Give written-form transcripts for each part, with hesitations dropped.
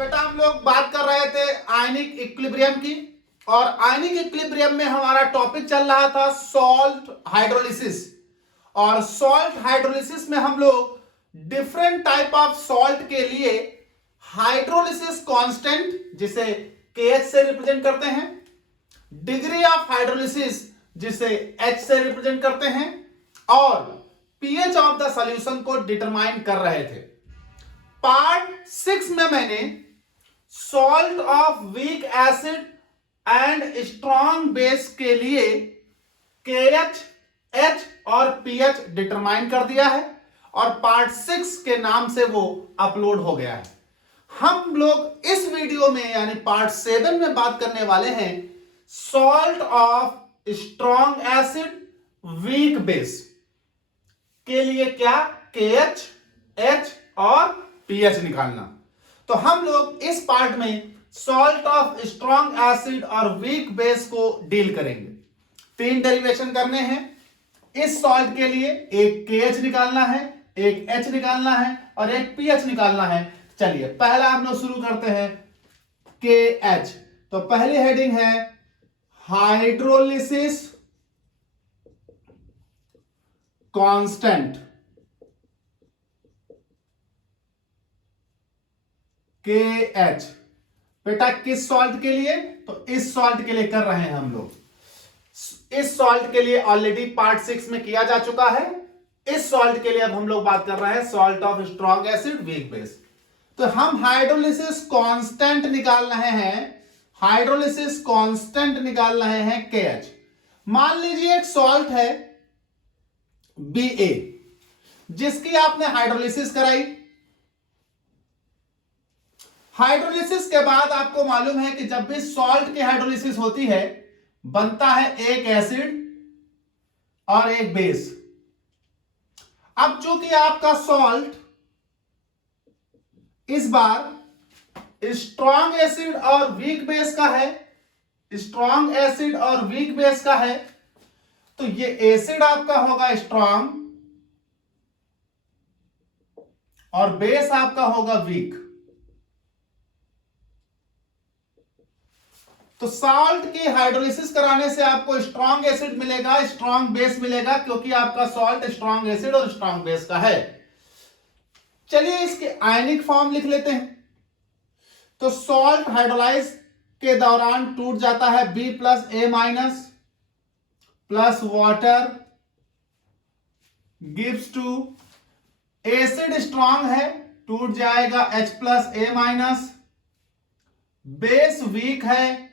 बेटा हम लोग बात कर रहे थे आयनिक इक्विलिब्रियम की, और आयनिक इक्विलिब्रियम में हमारा टॉपिक चल रहा था सॉल्ट हाइड्रोलिसिस। और सॉल्ट हाइड्रोलिसिस में हम लोग डिफरेंट टाइप ऑफ सॉल्ट के लिए हाइड्रोलिसिस कांस्टेंट जिसे KH से रिप्रेजेंट करते हैं, डिग्री ऑफ हाइड्रोलिसिस जिसे H से रिप्रेजेंट करते हैं, और pH ऑफ द सॉल्यूशन को डिटरमाइन कर रहे थे। पार्ट 6 में मैंने salt of weak acid and strong base के लिए KH, H और pH डिटरमाइन कर दिया है, और पार्ट 6 के नाम से वो अपलोड हो गया है। हम लोग इस वीडियो में यानी पार्ट 7 में बात करने वाले हैं salt of strong acid weak base के लिए क्या KH, H और pH निकालना। तो हम लोग इस पार्ट में सॉल्ट ऑफ स्ट्रॉन्ग एसिड और वीक बेस को डील करेंगे। 3 डेरिवेशन करने हैं इस सॉल्ट के लिए, एक KH निकालना है, एक H निकालना है और एक pH निकालना है। चलिए पहला हम लोग शुरू करते हैं KH। तो पहली हेडिंग है हाइड्रोलिसिस कांस्टेंट KH। बेटा किस सॉल्ट के लिए? तो इस सॉल्ट के लिए कर रहे हैं हम लोग। इस सॉल्ट के लिए ऑलरेडी पार्ट 6 में किया जा चुका है। इस सॉल्ट के लिए अब हम लोग बात कर रहे हैं salt of strong acid weak base. तो हम हाइड्रोलिसिस कांस्टेंट निकाल रहे हैं, हाइड्रोलिसिस कांस्टेंट निकाल रहे हैं KH। मान लीजिए एक सॉल्ट है BA जिसकी आपने हाइड्रोलिसिस कराई। हाइड्रोलिसिस के बाद आपको मालूम है कि जब भी सॉल्ट की हाइड्रोलिसिस होती है बनता है एक एसिड और एक बेस। अब चूंकि आपका सॉल्ट इस बार स्ट्रॉन्ग एसिड और वीक बेस का है, स्ट्रॉन्ग एसिड और वीक बेस का है, तो ये एसिड आपका होगा स्ट्रॉन्ग और बेस आपका होगा वीक। तो सॉल्ट की हाइड्रोलिसिस कराने से आपको स्ट्रॉन्ग एसिड मिलेगा, स्ट्रॉन्ग बेस मिलेगा, क्योंकि आपका सॉल्ट स्ट्रॉन्ग एसिड और स्ट्रॉन्ग बेस का है। चलिए इसके आयनिक फॉर्म लिख लेते हैं। तो सॉल्ट हाइड्रोलाइज के दौरान टूट जाता है B plus A minus plus water gives to, acid strong है टूट जाएगा H plus A minus, base weak है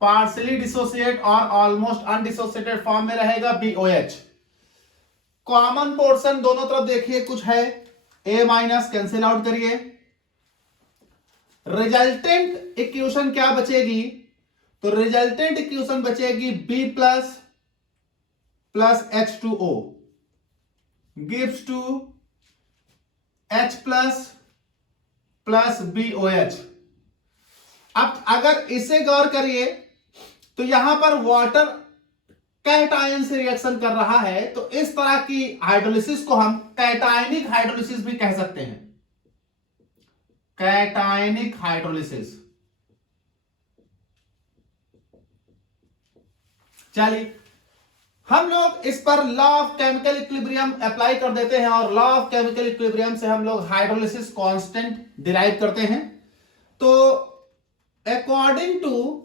पार्शली डिसोसिएट और ऑलमोस्ट अनडिसोसिएटेड फॉर्म में रहेगा BOH। कॉमन पोर्शन दोनों तरफ देखिए कुछ है, A माइनस कैंसिल आउट करिए, रिजल्टेंट इक्वेशन क्या बचेगी? तो रिजल्टेंट इक्वेशन बचेगी B plus plus H2O gives to H plus plus BOH। अब अगर इसे गौर करिए तो यहां पर वाटर कैटायन से रिएक्शन कर रहा है, तो इस तरह की हाइड्रोलिसिस को हम कैटायनिक हाइड्रोलिसिस भी कह सकते हैं, कैटायनिक हाइड्रोलिसिस। चलिए हम लोग इस पर law of chemical equilibrium apply कर देते हैं, और लॉ ऑफ केमिकल इक्विलिब्रियम से हम लोग हाइड्रोलिसिस कांस्टेंट डिराइव करते हैं। तो according to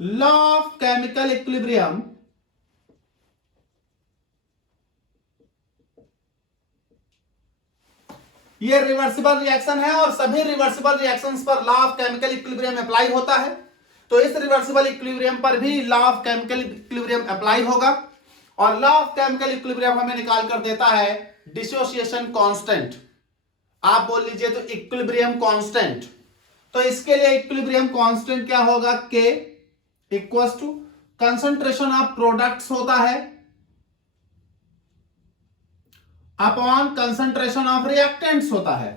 law of chemical equilibrium, ये रिवर्सिबल रिएक्शन है और सभी रिवर्सिबल रिएक्शंस पर law of chemical equilibrium apply होता है। तो इस रिवर्सिबल इक्विलिब्रियम पर भी law of chemical equilibrium apply होगा, और लॉ ऑफ केमिकल इक्विलिब्रियम हमें निकाल कर देता है डिसोसिएशन कांस्टेंट। आप बोल लीजिए तो इक्विलिब्रियम कांस्टेंट। तो इसके लिए इक्विलिब्रियम कांस्टेंट क्या होगा? K equals to concentration of products होता है अपॉन कंसंट्रेशन ऑफ रिएक्टेंट्स होता है।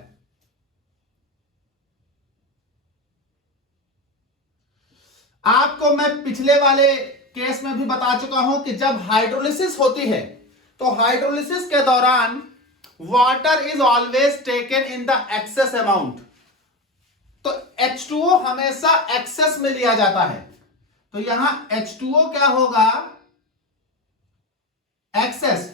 आपको मैं पिछले वाले केस में भी बता चुका हूं कि जब हाइड्रोलिसिस होती है तो हाइड्रोलिसिस के दौरान water is always taken in the excess amount. तो H2O हमेशा एक्सेस में लिया जाता है, तो यहां H2O क्या होगा, एक्सेस।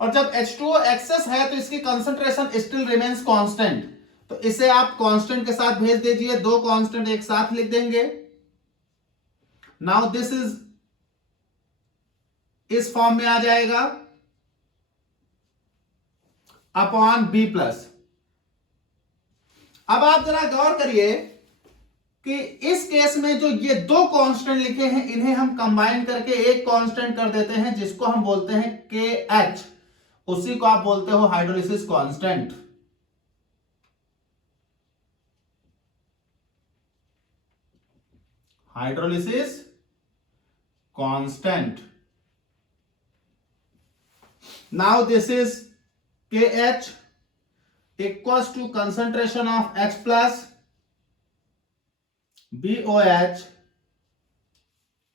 और जब H2O एक्सेस है तो इसकी कंसंट्रेशन स्टिल रिमेन्स कांस्टेंट, तो इसे आप कांस्टेंट के साथ भेज दीजिए, दो कांस्टेंट एक साथ लिख देंगे। नाउ दिस इज इस फॉर्म में आ जाएगा अपॉन बी प्लस। अब आप जरा गौर करिए कि इस केस में जो ये दो कांस्टेंट लिखे हैं इन्हें हम कंबाइन करके एक कांस्टेंट कर देते हैं जिसको हम बोलते हैं के एच, उसी को आप बोलते हो hydrolysis constant. Hydrolysis constant. Now this is K H equals to concentration of H plus BOH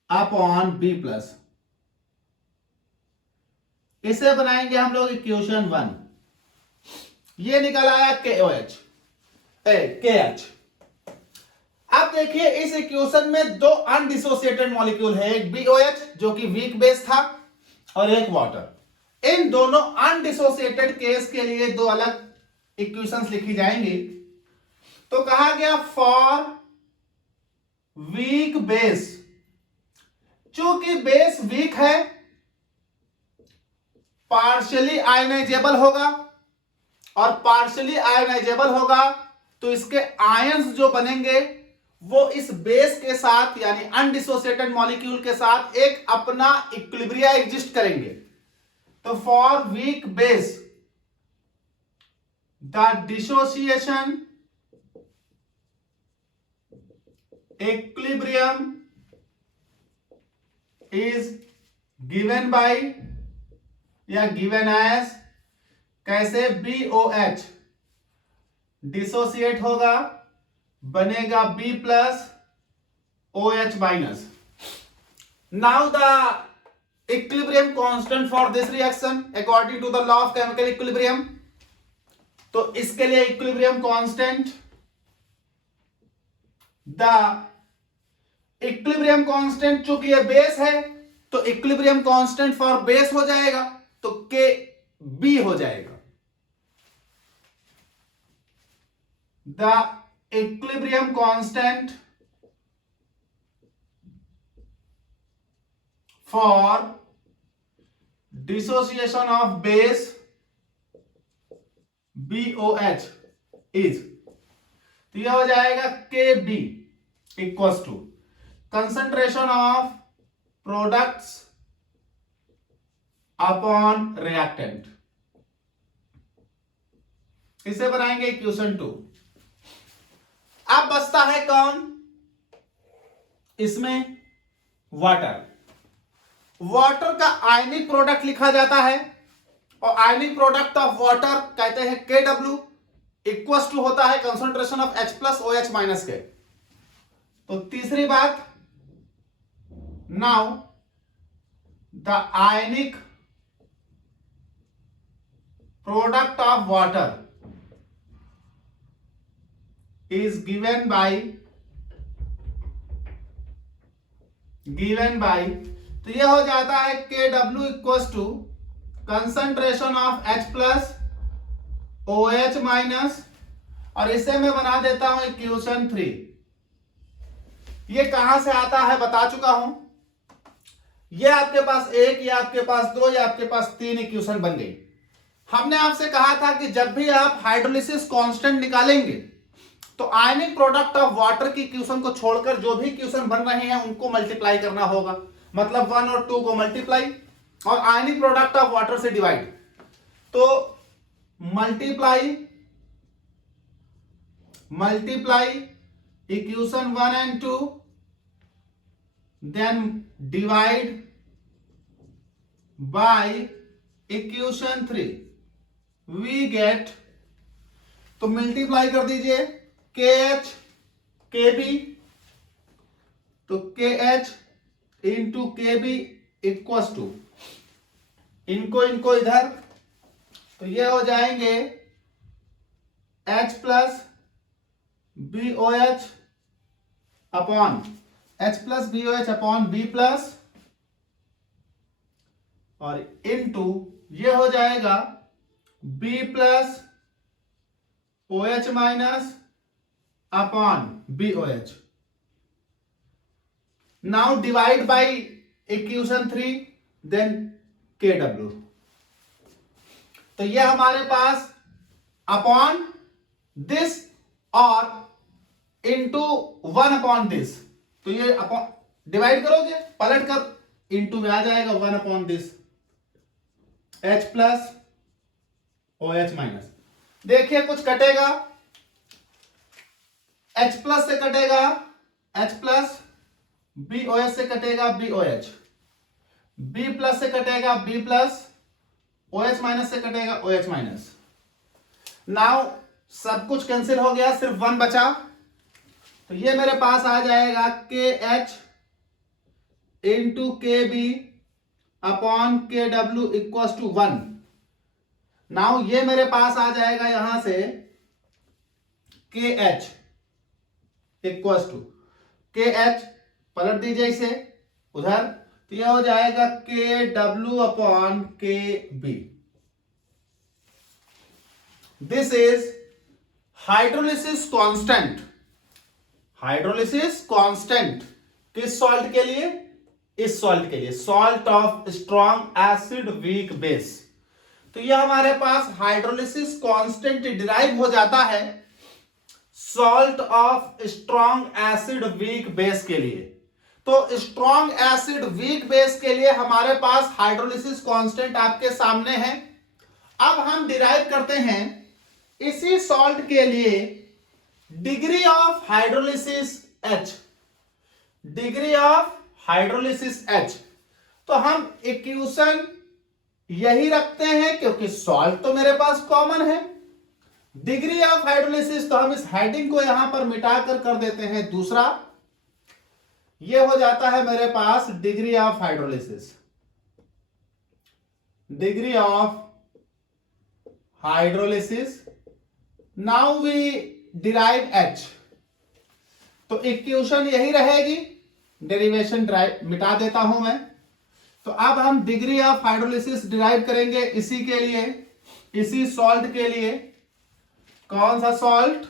upon B plus. इसे बनाएंगे हम लोग इक्वेशन 1। ये निकल आया KOH KH। अब देखिए इस इक्वेशन में दो अनडिसोसिएटेड मॉलिक्यूल है, एक BOH जो कि वीक बेस था और एक वाटर। इन दोनों अनडिसोसिएटेड केस के लिए दो अलग इक्वेशंस लिखी जाएंगी। तो कहा गया फॉर वीक बेस, चूंकि बेस वीक है, पार्शियली आयनाइजेबल होगा, और पार्शियली आयनाइजेबल होगा तो इसके आयंस जो बनेंगे वो इस बेस के साथ यानी अनडिसोसिएटेड मॉलिक्यूल के साथ एक अपना इक्विलिब्रिया एग्जिस्ट करेंगे। तो for weak base the dissociation equilibrium is given by या given as, कैसे, BOH डिसोसिएट होगा, बनेगा B plus OH minus. Now the equilibrium constant for this reaction according to the law of chemical equilibrium. तो इसके लिए equilibrium constant, the equilibrium constant, चूंकि ये base है तो इक्विलिब्रियम कांस्टेंट फॉर बेस हो जाएगा तो के बी हो जाएगा। The equilibrium constant for dissociation of base BOH is, तो यह हो जाएगा K B equals to concentration of products upon reactant. इसे बनाएंगे इक्वेशन 2। अब बचता है कौन, इसमें वाटर। वाटर का आयनिक प्रोडक्ट लिखा जाता है और आयनिक प्रोडक्ट ऑफ वाटर कहते हैं KW, इक्वल्स टू होता है concentration of H plus OH minus के। तो तीसरी बात, now the ionic product of water is given by तो यह हो जाता है KW equals to concentration of H plus OH minus, और इसे मैं बना देता हूं इक्वेशन 3। ये कहां से आता है बता चुका हूं, ये आपके पास एक, ये आपके पास दो, ये आपके पास 3 इक्वेशन बन गई। हमने आपसे कहा था कि जब भी आप हाइड्रोलिसिस कांस्टेंट निकालेंगे तो आयनिक प्रोडक्ट ऑफ वाटर की इक्वेशन को छोड़कर जो भी इक्वेशन बन रहे हैं उनको मल्टीप्लाई करना होगा, मतलब 1 और 2 को मल्टीप्लाई और आयनिक प्रोडक्ट ऑफ वाटर से डिवाइड। तो multiply equation 1 and 2, then divide by equation 3, we get, तो मल्टीप्लाई कर दीजिए KH KB, तो KH into KB equals to, इनको इधर, तो ये हो जाएंगे H plus BOH upon H plus BOH upon B plus और इनटू ये हो जाएगा B plus OH minus upon BOH. Now divide by equation 3 then KW. तो ये हमारे पास अपॉन दिस और इंटू 1 अपॉन दिस. तो ये अपॉन डिवाइड करोगे पलट कर इंटू में आ जाएगा 1 upon this H plus OH minus. देखिए कुछ कटेगा, H प्लस से कटेगा H प्लस, BOH से कटेगा BOH, B प्लस से कटेगा B प्लस, OH माइनस से कटेगा OH माइनस. नाउ सब कुछ कैंसिल हो गया, सिर्फ 1 बचा. तो ये मेरे पास आ जाएगा KH into KB upon KW equal to 1. Now ये मेरे पास आ जाएगा यहां से KH इक्वल टू KH, पलट दीजिए इसे उधर, तो यह हो जाएगा KW upon KB. This is hydrolysis constant. Hydrolysis constant किस सॉल्ट के लिए? इस सॉल्ट के लिए, salt of strong acid weak base. तो यह हमारे पास हाइड्रोलिसिस कांस्टेंट डिराइव हो जाता है salt of strong acid weak base के लिए. तो स्ट्रॉन्ग एसिड वीक बेस के लिए हमारे पास हाइड्रोलिसिस कांस्टेंट आपके सामने है. अब हम डिराइव करते हैं इसी सॉल्ट के लिए degree of hydrolysis H. Degree of hydrolysis H. तो हम इक्वेशन यही रखते हैं क्योंकि सॉल्ट तो मेरे पास कॉमन है. डिग्री ऑफ हाइड्रोलिसिस, तो हम इस हेडिंग को यहां पर मिटाकर कर देते हैं दूसरा. ये हो जाता है मेरे पास degree of hydrolysis. Degree of hydrolysis. Now we derive H. तो इक्वेशन यही रहेगी, डेरिवेशन मिटा देता हूं मैं. तो अब हम डिग्री ऑफ हाइड्रोलिसिस डिराइव करेंगे इसी के लिए, इसी सॉल्ट के लिए. कौन सा salt?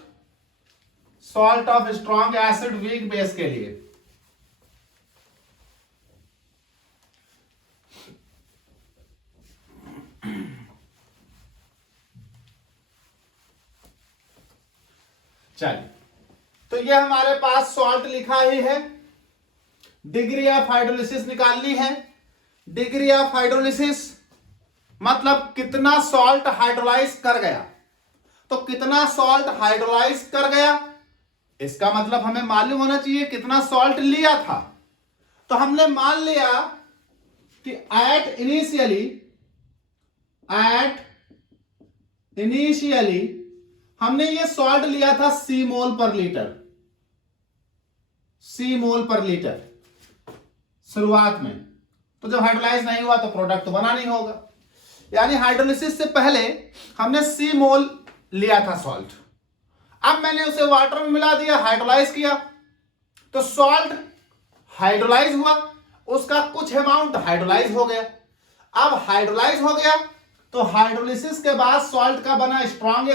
Salt of strong acid weak base के लिए. चलिए, तो ये हमारे पास सॉल्ट लिखा ही है. डिग्री ऑफ हाइड्रोलिसिस निकालनी है. डिग्री ऑफ हाइड्रोलिसिस मतलब कितना सॉल्ट हाइड्रोलाइज कर गया. तो कितना सॉल्ट हाइड्रोलाइज कर गया, इसका मतलब हमें मालूम होना चाहिए कितना सॉल्ट लिया था. तो हमने मान लिया कि एट इनिशियली हमने ये सॉल्ट लिया था C मोल पर लीटर. C मोल पर लीटर शुरुआत में. तो जब हाइड्रोलाइज नहीं हुआ तो प्रोडक्ट बना नहीं होगा. यानी हाइड्रोलिसिस से पहले हमने C मोल लिया था सॉल्ट. अब मैंने उसे वाटर में मिला दिया, हाइड्रोलाइज किया, तो सॉल्ट हाइड्रोलाइज हुआ, उसका कुछ अमाउंट हाइड्रोलाइज हो गया. अब हाइड्रोलाइज हो गया तो हाइड्रोलिसिस के बाद सॉल्ट का बना स्ट्रॉन्ग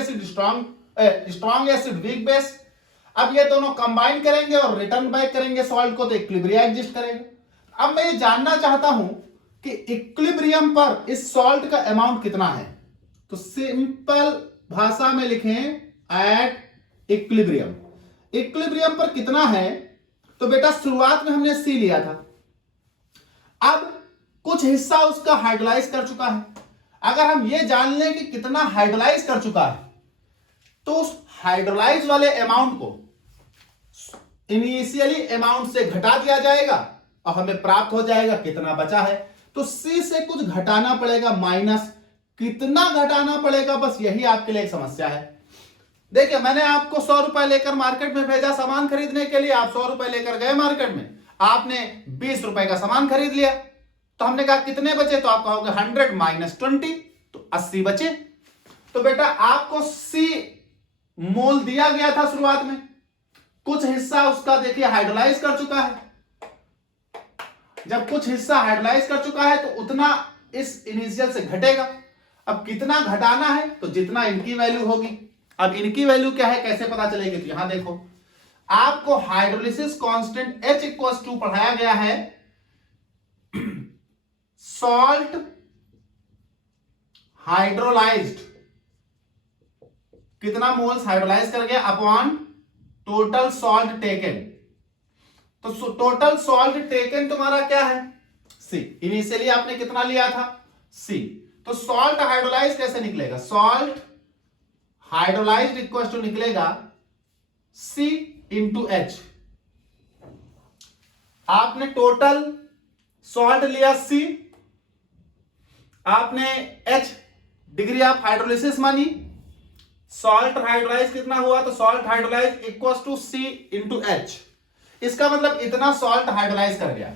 एसिड वीक बेस. अब ये दोनों कंबाइन करेंगे और रिटर्न बैक करेंगे सॉल्ट को, तो इक्विलिब्रियम एग्जिस्ट करेगा. अब मैं ये जानना चाहता हूं कि इक्विलिब्रियम पर इस सॉल्ट का अमाउंट कितना है. तो सिंपल भाषा में लिखें एट इक्विलिब्रियम. इक्विलिब्रियम पर कितना है, तो बेटा शुरुआत में हमने C लिया था, अब कुछ हिस्सा उसका हाइड्रोलाइज कर चुका है. अगर हम ये जान लें कि कितना हाइड्रोलाइज कर चुका है, तो उस हाइड्रोलाइज वाले अमाउंट को इनिशियली अमाउंट से घटा दिया जाएगा और हमें प्राप्त हो जाएगा कितना बचा है. तो C से कुछ घटाना पड़ेगा, माइनस कितना घटाना पड़ेगा, बस यही आपके लिए एक समस्या है. देखिए, मैंने आपको 100 रुपए लेकर मार्केट में भेजा सामान खरीदने के लिए. आप 100 रुपए लेकर गए मार्केट में, आपने 20 रुपए का सामान खरीद लिया. तो हमने कहा कितने बचे, तो आप कहोगे 100 माइनस 20, तो 80 बचे. तो बेटा आपको C मोल दिया गया था शुरुआत में, कुछ हिस्सा उसका देखिए हाइड्रोलाइज कर चुका है। जब कुछ हिस्सा हाइड्रोलाइज कर चुका है तो उतना इस इनिशियल से घटेगा। अब कितना घटाना है, तो जितना इनकी वैल्यू होगी। अब इनकी वैल्यू क्या है, कैसे पता चलेगी, तो यहां देखो आपको hydrolysis constant H equals to पढ़ाया गया है सॉल्ट हाइड्रोलाइज्ड, कितना मोल्स हाइड्रोलाइज कर गया अपॉन टोटल सॉल्ट टेकन। तो टोटल सॉल्ट टेकन तुम्हारा क्या है, सी। इनिशियली आपने कितना लिया था, सी। तो सॉल्ट हाइड्रोलाइज कैसे निकलेगा, सॉल्ट हाइड्रोलाइज्ड इक्वल टू निकलेगा सी इंटू एच। आपने टोटल सॉल्ट लिया सी, आपने एच डिग्री ऑफ हाइड्रोलिसिस मानी, सॉल्ट हाइड्रोलाइज कितना हुआ, तो salt hydrolyse equal to C into H. इसका मतलब इतना सॉल्ट हाइड्रोलाइज कर गया,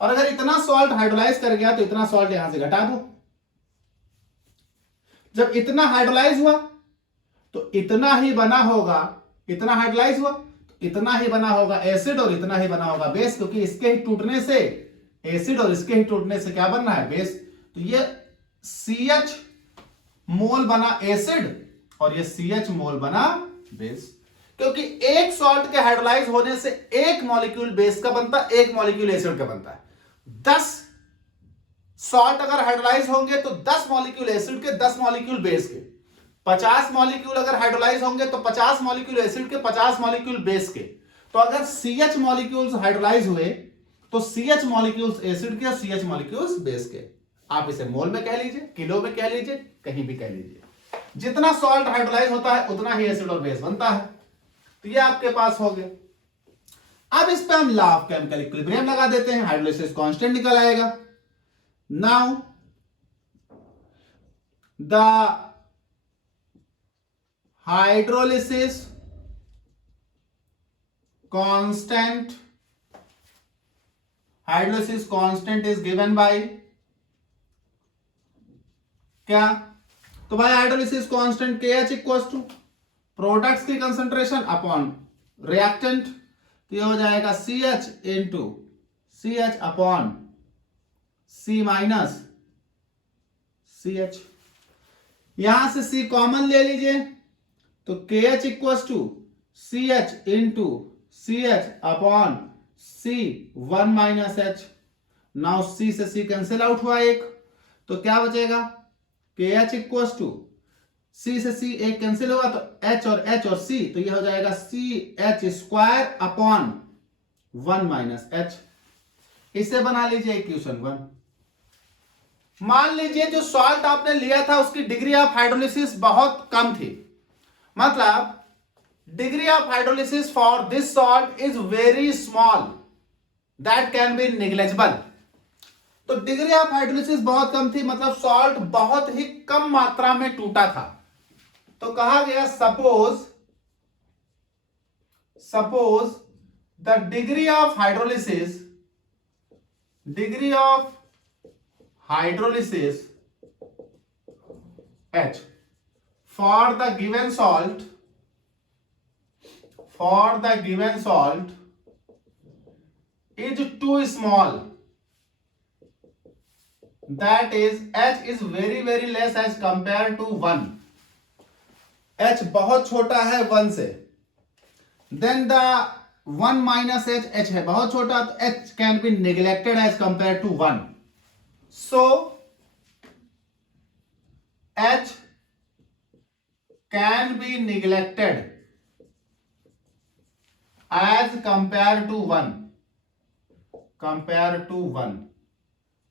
और अगर इतना सॉल्ट हाइड्रोलाइज कर गया तो इतना सॉल्ट यहां से घटा दो। जब इतना हाइड्रोलाइज हुआ तो इतना ही बना होगा, इतना हाइड्रोलाइज हुआ तो इतना ही बना होगा एसिड, और इतना ही बना होगा बेस, क्योंकि इसके ही टूटने से एसिड और इसके ही टूटने से क्या बनना है, बेस। तो ये CH मोल बना एसिड और ये CH मोल बना बेस, क्योंकि एक सॉल्ट के हाइड्रोलाइज होने से एक मॉलिक्यूल बेस का बनता है, एक मॉलिक्यूल एसिड का बनता है। 10 सॉल्ट अगर हाइड्रोलाइज होंगे तो 10 मॉलिक्यूल एसिड के, 10 मॉलिक्यूल बेस के। 50 मॉलिक्यूल अगर हाइड्रोलाइज होंगे तो 50 मॉलिक्यूल एसिड के, 50 मॉलिक्यूल बेस के। तो अगर CH मॉलिक्यूल्स हाइड्रोलाइज हुए तो CH मॉलिक्यूल्स एसिड के और CH मॉलिक्यूल्स बेस के। आप इसे मोल में कह लीजिए, किलो में कह लीजिए, कहीं भी कह लीजिए। जितना सॉल्ट हाइड्रोलाइज होता है उतना ही एसिड और बेस बनता है। तो ये आपके पास हो गया। अब इस पे हम लॉ ऑफ केमिकल इक्विलिब्रियम लगा देते हैं, हाइड्रोलिसिस कांस्टेंट निकल आएगा। Now the hydrolysis constant is given by क्या, तो भाई hydrolysis constant KH equals to products की कंसंट्रेशन अपॉन रिएक्टेंट, तो ये हो जाएगा CH into CH upon C minus CH। यहां से C कॉमन ले लीजिए, तो KH equals to CH into CH upon C 1 minus H। Now C से C कैंसिल आउट हुआ एक, तो क्या बचेगा, KH इक्वल्स टू C से C एक कैंसिल होगा तो H और C, तो यह हो जाएगा CH square upon 1 minus H। इसे बना लीजिए इक्वेशन 1। मान लीजिए जो सॉल्ट आपने लिया था उसकी डिग्री ऑफ हाइड्रोलिसिस बहुत कम थी, मतलब degree of hydrolysis for this salt is very small, that can be negligible. तो डिग्री ऑफ हाइड्रोलिसिस बहुत कम थी, मतलब सॉल्ट बहुत ही कम मात्रा में टूटा था। तो कहा गया suppose the degree of hydrolysis H for the given salt is too small, that is H is very very less as compared to 1। H बहुत छोटा है 1 से, then the 1 minus H है बहुत छोटा, तो H can be neglected as compared to 1, so H can be neglected as compared to 1,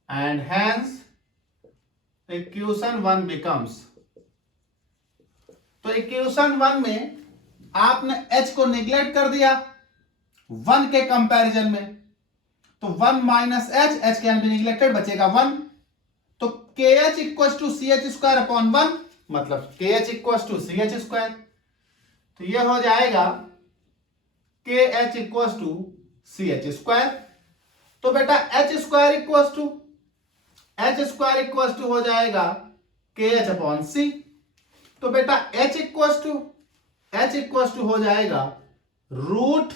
and hence equation 1 becomes, तो equation 1 में आपने H को निगलेक्ट कर दिया 1 के कंपैरिजन में, तो 1 minus H can be neglected, बचेगा 1। तो KH equal to CH square upon 1, मतलब KH equal to CH square, तो यह हो जाएगा KH equal to CH square. तो बेटा H स्क्वायर इक्वल टू हो जाएगा KH अपॉन C। तो बेटा H इक्वल टू हो जाएगा रूट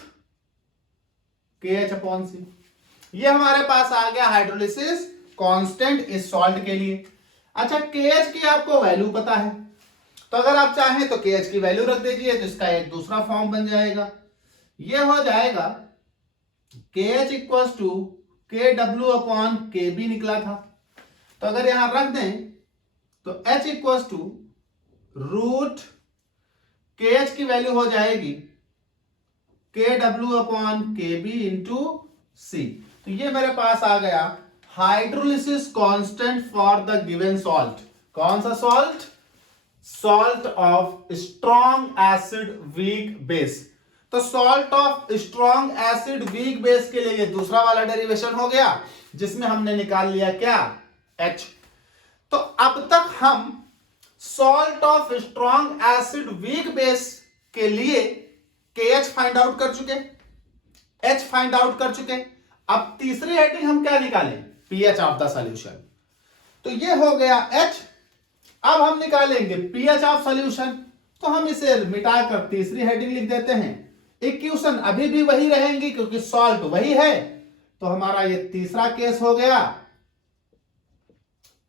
के एच अपॉन सी। ये हमारे पास आ गया हाइड्रोलिसिस कांस्टेंट इस सॉल्ट के लिए। अच्छा, के एच की आपको वैल्यू पता है, तो अगर आप चाहें तो के एच की वैल्यू रख दीजिए, तो इसका एक दूसरा फॉर्म बन जाएगा। ये हो जाएगा K H equal to K W upon K B निकला था, तो अगर यहां रख दें तो H equal to root K H की वैल्यू हो जाएगी K W upon K B into C. तो ये मेरे पास आ गया hydrolysis constant for the given salt. कौन सा salt? Salt of strong acid weak base. तो salt of strong acid weak base के लिए ये दूसरा वाला डेरिवेशन हो गया, जिसमें हमने निकाल लिया क्या? H। तो अब तक हम salt of strong acid weak base के लिए KH फाइंड आउट कर चुके, H फाइंड आउट कर चुके। अब तीसरी हेडिंग हम क्या निकालें? pH of the solution. तो ये हो गया H। अब हम निकालेंगे pH ऑफ सॉल्यूशन, तो हम इसे मिटाकर तीसरी हेडिंग लिख देते हैं। इक्वेशन अभी भी वही रहेंगी क्योंकि सॉल्ट वही है, तो हमारा ये तीसरा केस हो गया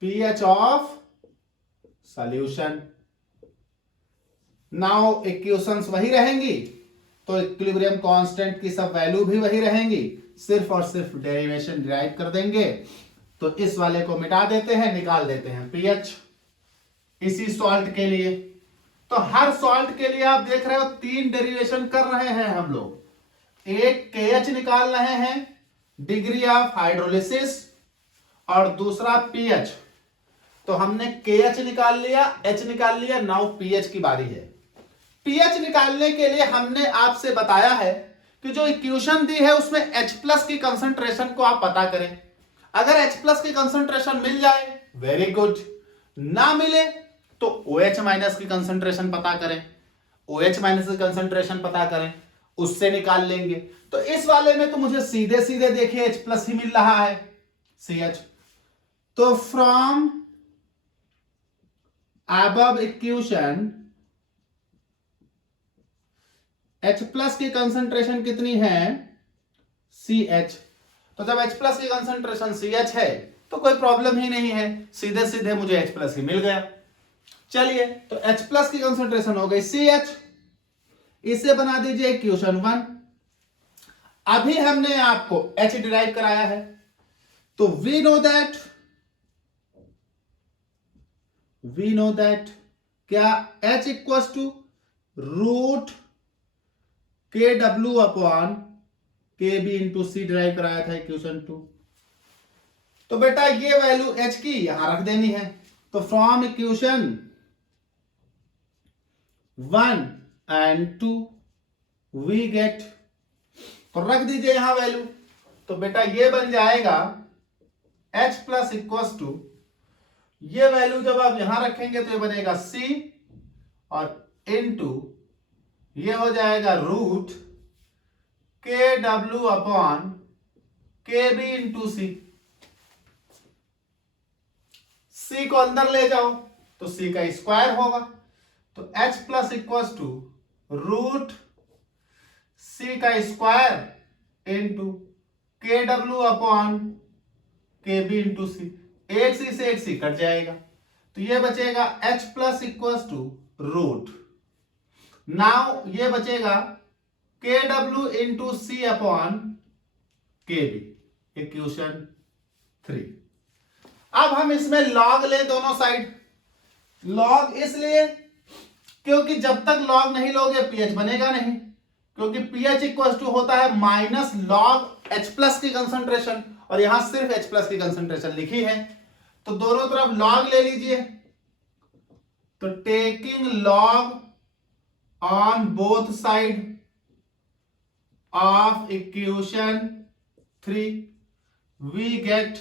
pH of solution. Now equations वही रहेंगी, तो इक्विलिब्रियम कांस्टेंट की सब वैल्यू भी वही रहेंगी, सिर्फ और सिर्फ डेरिवेशन डिराइव कर देंगे। तो इस वाले को मिटा देते हैं, निकाल देते हैं pH इसी सॉल्ट के लिए। तो हर सॉल्ट के लिए आप देख रहे हो 3 डेरिवेशन कर रहे हैं हम लोग। एक KH निकाल रहे हैं, डिग्री ऑफ हाइड्रोलिसिस, और दूसरा pH। तो हमने KH निकाल लिया, H निकाल लिया, नाउ pH की बारी है। pH निकालने के लिए हमने आपसे बताया है कि जो इक्वेशन दी है उसमें H प्लस की कंसंट्रेशन को आप पता करें। अगर H प्लस की कंसंट्रेशन मिल जाए वेरी गुड, ना मिले तो OH माइनस की कंसंट्रेशन पता करें, OH माइनस की कंसंट्रेशन पता करें, उससे निकाल लेंगे। तो इस वाले में तो मुझे सीधे सीधे देखिए H प्लस ही मिल रहा है, CH। तो from above equation H plus की कंसंट्रेशन कितनी है? CH। तो जब H प्लस की कंसंट्रेशन CH है तो कोई प्रॉब्लम ही नहीं है, सीधे सीधे मुझे H प्लस ही मिल गया। चलिए, तो H प्लस की कंसंट्रेशन हो गई CH, इसे बना दीजिए इक्वेशन 1। अभी हमने आपको H डिराइव कराया है, तो वी नो दैट क्या H equals to root K W upon K B into C derive कराया था इक्वेशन 2। तो बेटा ये वैल्यू H की यहां रख देनी है। तो from equation 1 and 2 we get, तो रख दीजिए यहां वैल्यू। तो बेटा ये बन जाएगा H प्लस इक्वल्स टू, ये वैल्यू जब आप यहां रखेंगे तो ये बनेगा C, और इनटू ये हो जाएगा root K W upon K B into सी। सी को अंदर ले जाओ तो सी का स्क्वायर होगा, तो H plus equals to root C का square into K W upon K B into C. एक सी से एक सी कट जाएगा, तो ये बचेगा H plus equals to root, now ये बचेगा के डब्ल्यू इंटू सी अपॉन के बी, इक्वेशन 3। अब हम इसमें लॉग ले दोनों साइड। लॉग इसलिए क्योंकि जब तक लॉग नहीं लोगे pH बनेगा नहीं, क्योंकि pH इक्वल टू होता है माइनस लॉग H प्लस की कंसंट्रेशन, और यहां सिर्फ H प्लस की कंसंट्रेशन लिखी है, तो दोनों तरफ लॉग ले लीजिए। तो taking log on both side of equation 3 we get,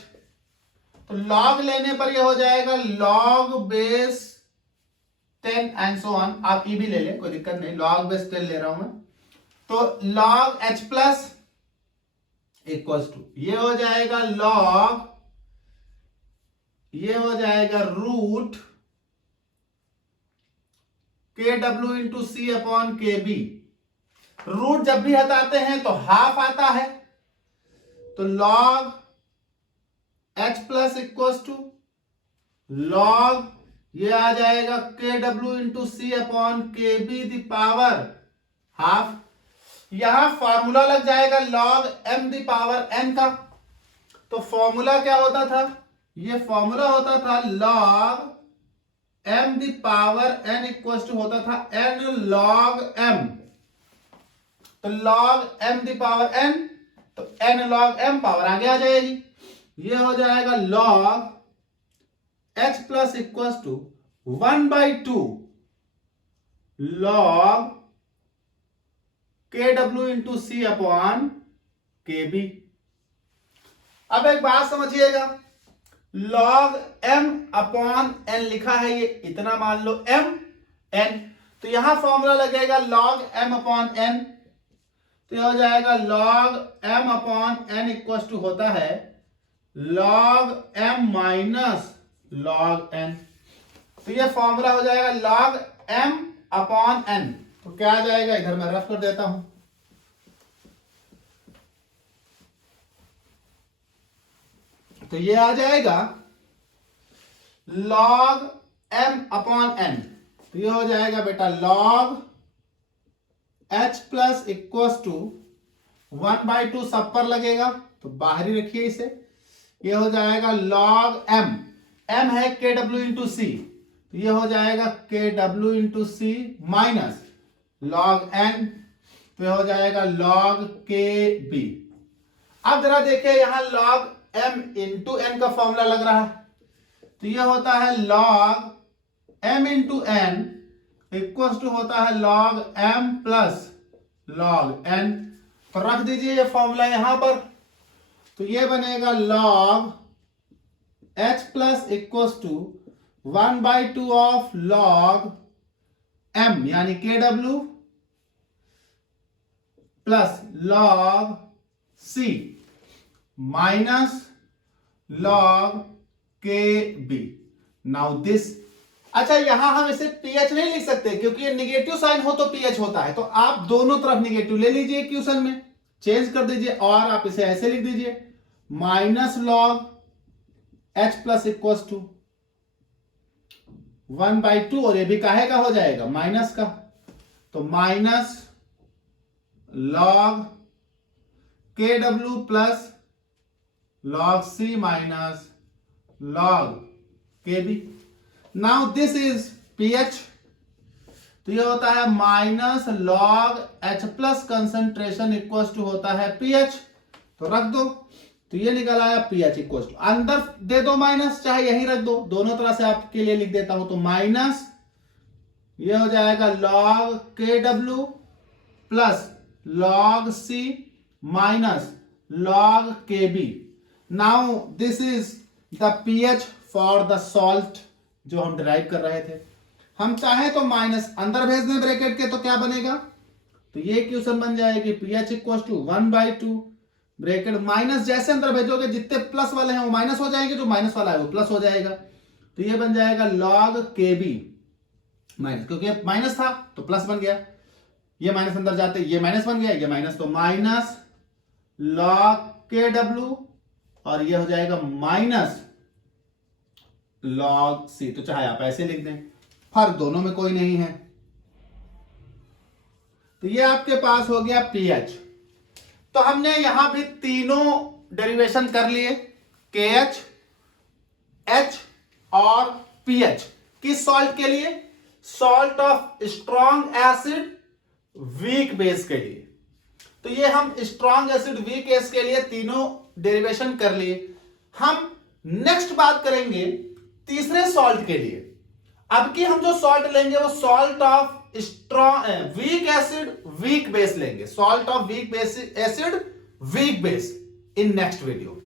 तो लॉग लेने पर यह हो जाएगा log base 10 and so on. आप ई भी ले लें, कोई दिक्कत नहीं, लॉग बेस 10 ले रहा हूं मैं। तो log H plus equals to ये हो जाएगा लॉग, ये हो जाएगा रूट के डब्ल्यू इंटू सी अपॉन के बी, रूट जब भी हटाते हैं तो हाफ आता है, तो log h plus equal to log ये आ जाएगा KW into C upon KB the power half. यहां फॉर्मूला लग जाएगा log m the power n का। तो फॉर्मूला क्या होता था, ये फॉर्मूला होता था log m the power n equal to होता था n log m। तो log m the power n, तो n log m पावर आगे आ जाएगी। ये हो जाएगा log h plus equal to 1/2 log KW into C upon KB। अब एक बात समझिएगा, log m अपॉन n लिखा है, ये इतना मान लो m n, तो यहां फॉर्मूला लगेगा log m अपॉन n। तो यह हो जाएगा log m upon n equal to होता है log m minus log n। तो यह फॉर्मूला हो जाएगा log m अपॉन n। तो क्या आ जाएगा, इधर मैं रफ कर देता हूं, तो ये आ जाएगा log m अपॉन n। तो ये हो जाएगा बेटा log h plus equal to 1/2 सब पर लगेगा, तो बाहर ही रखिए इसे। ये हो जाएगा log m, m है KW इंटू सी, तो ये हो जाएगा KW इंटू सी माइनस log n, तो ये हो जाएगा log KB। अब जरा देखिए यहां log m इंटू n का फॉर्मूला लग रहा है, तो ये होता है log m into n equal to होता है log m plus log n। तो रख दीजिए ये फॉर्मूला यहां पर, तो ये बनेगा log h plus equal to 1/2 of log m यानी KW plus log c minus log KB। Now this, अच्छा यहां हम इसे pH नहीं लिख सकते क्योंकि ये निगेटिव साइन हो तो pH होता है, तो आप दोनों तरफ निगेटिव ले लीजिए, इक्वेशन में चेंज कर दीजिए और आप इसे ऐसे लिख दीजिए minus log h plus equal to 1/2, और ये भी काहे का हो जाएगा, माइनस का, तो minus log KW plus log C minus log KB। Now this is pH, तो ये होता है minus log H plus concentration equal to होता है pH। तो रख दो, तो ये निकल आया pH इक्वल टू, अंदर दे दो माइनस, चाहे यहीं रख दो, दोनों तरह से आपके लिए लिख देता हूं, तो माइनस ये हो जाएगा log KW plus log C minus log KB। Now this is the pH for the salt जो हम डिराइव कर रहे थे। हम चाहे तो माइनस अंदर भेज दें ब्रैकेट के, तो क्या बनेगा, तो ये इक्वेशन बन जाएगी pH equal to 1/2 bracket minus, जैसे अंदर भेजोगे जितने प्लस वाले हैं वो माइनस हो जाएंगे, जो माइनस वाला है वो प्लस हो जाएगा, तो ये बन जाएगा log KB माइनस, क्योंकि माइनस था तो प्लस बन गया, ये माइनस अंदर जाते ये माइनस बन गया, ये माइनस, तो माइनस log KW और ये हो जाएगा माइनस log C। तो चाहे आप ऐसे लिख दें, फर्क दोनों में कोई नहीं है। तो ये आपके पास हो गया pH। तो हमने यहां भी तीनों डेरिवेशन कर लिए, KH, H और pH। किस सॉल्ट के लिए, salt of strong acid weak base के लिए। तो ये हम स्ट्रॉन्ग एसिड वीक बेस के लिए तीनों डेरिवेशन कर लिए। हम नेक्स्ट बात करेंगे तीसरे सॉल्ट के लिए। अब की हम जो सॉल्ट लेंगे वो salt of strong weak acid weak base लेंगे, salt of weak base acid weak base in next video.